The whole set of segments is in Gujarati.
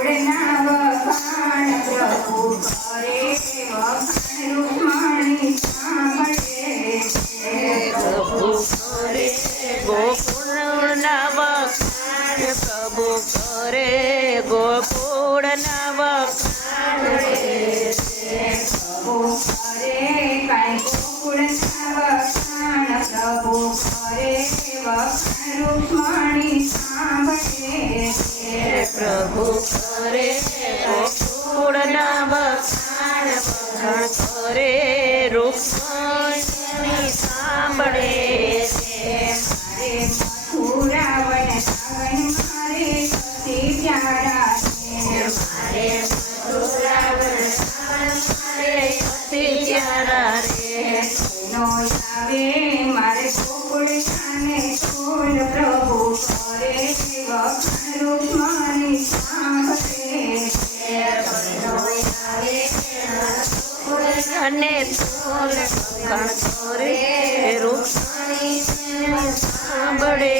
ગોકુળના વખાણ પ્રભુ કરે વખાણ રૂકમણી સાંભળે પ્રભુ કરે ગોકુળના વખાણ પ્રભુ કરે ગોકુળના વખાણ પ્રભુ કરે કાંઈ ગોકુળના વખાણ પ્રભુ કરે વખાણ રૂકમણી સાંભળે પ્રભુ કરે ગોકુળના વખાણ વખાણ કરે રૂકમણી સાંભળે મારે મથુરા વૃંદાવન મારે સતી પ્યારા મારે મથુરા વૃંદાવન મારે અતિ પ્યારા રે નો આવે મારે ગોકુળ જાને તોલ પ્રભુ કરે વખાણ રૂકમણી સાંભળે અને તોલ વખાણ કરે રૂકમણી સાંભળે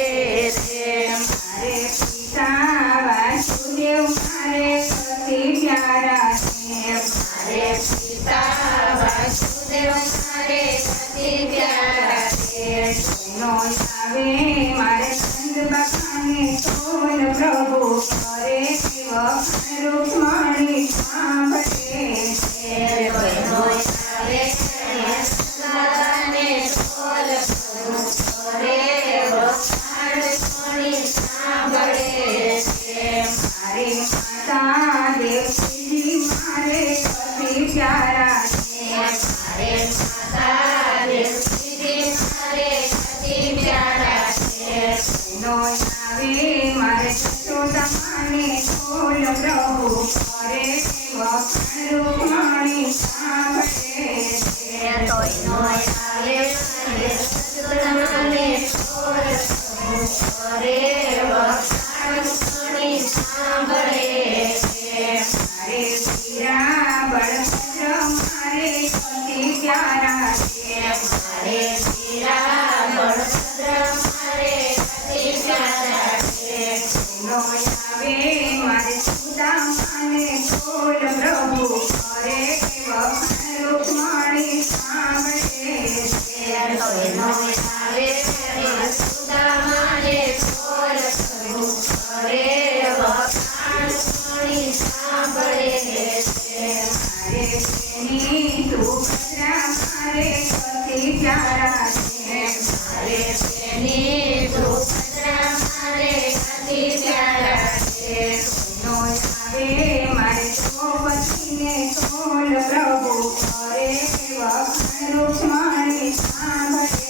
રે મારે પિતા વાસુદેવ મારે સતી પ્યારા મારે પિતા વાસુદેવ મારે અતિ પ્યારા રે નો આવે મારે ચંદ બખાને તોલ પ્રભુ કરે વખાણ રૂકમણી સાંભળે મારે માતા દેવજી મારે અતિ પ્યારા નો આવે મારે જશોદા માને તોલ પ્રભુ કરે વખાણ રૂકમણી સાંભળે મારે વીરા બળભદ્ર મારે અતિ પ્યારા નો આવે મારે સુદામાને તોલ પ્રભુ કરે વખાણ રૂકમણી સાંભળે મારે તેની સુભદ્રા મારે અતિ પ્યારા નો આવે મારે દ્રૌપદીને તોલ પ્રભુ કરે વખાણ રૂકમણી મારે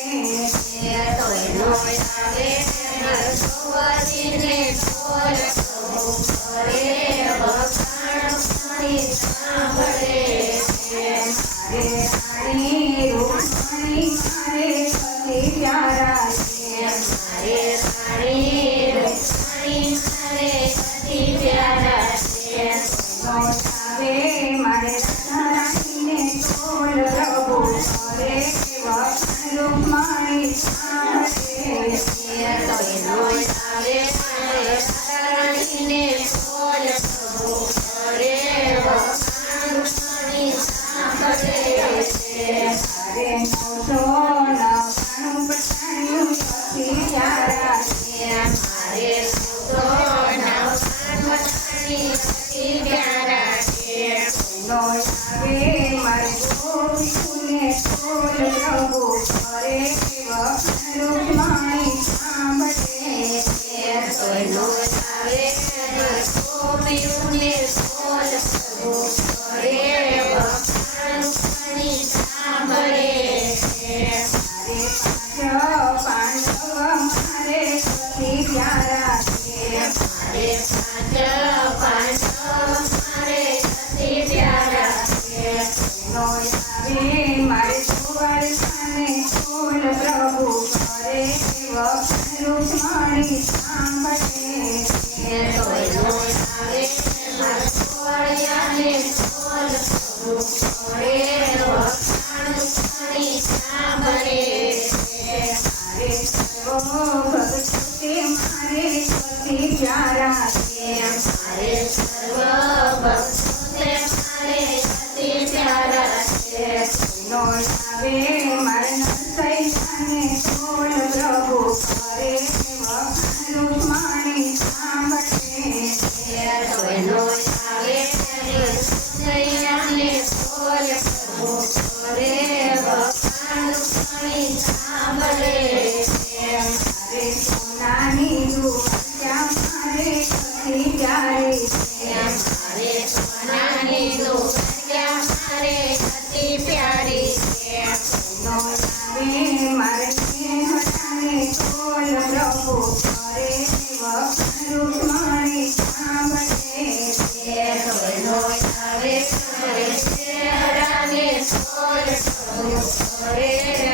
રાણી રૂકમણી મારે અતિ પ્યારા નો આવે મારે રાધા રાણીને તોલ પ્રભુ કરે વખાણ રૂકમણી મારે નવસો નવ્વાણું પટાણું અતિ પ્યારા નો આવે મારે ગોપીને તોલ પ્રભુ કરે વખાણ રૂકમણી મારે સર્વ દુનિયા મારે અતિ પ્યારી મારે સોનાની દુનિયા મારે અતિ પ્યારી છે નો આવે મારે હટાને તોલ પ્રભુ કરે વખત રૂકમણી સાંભળે છે કોઈનો આવે કરે છે હરાને સોલ પ્રભુ કરે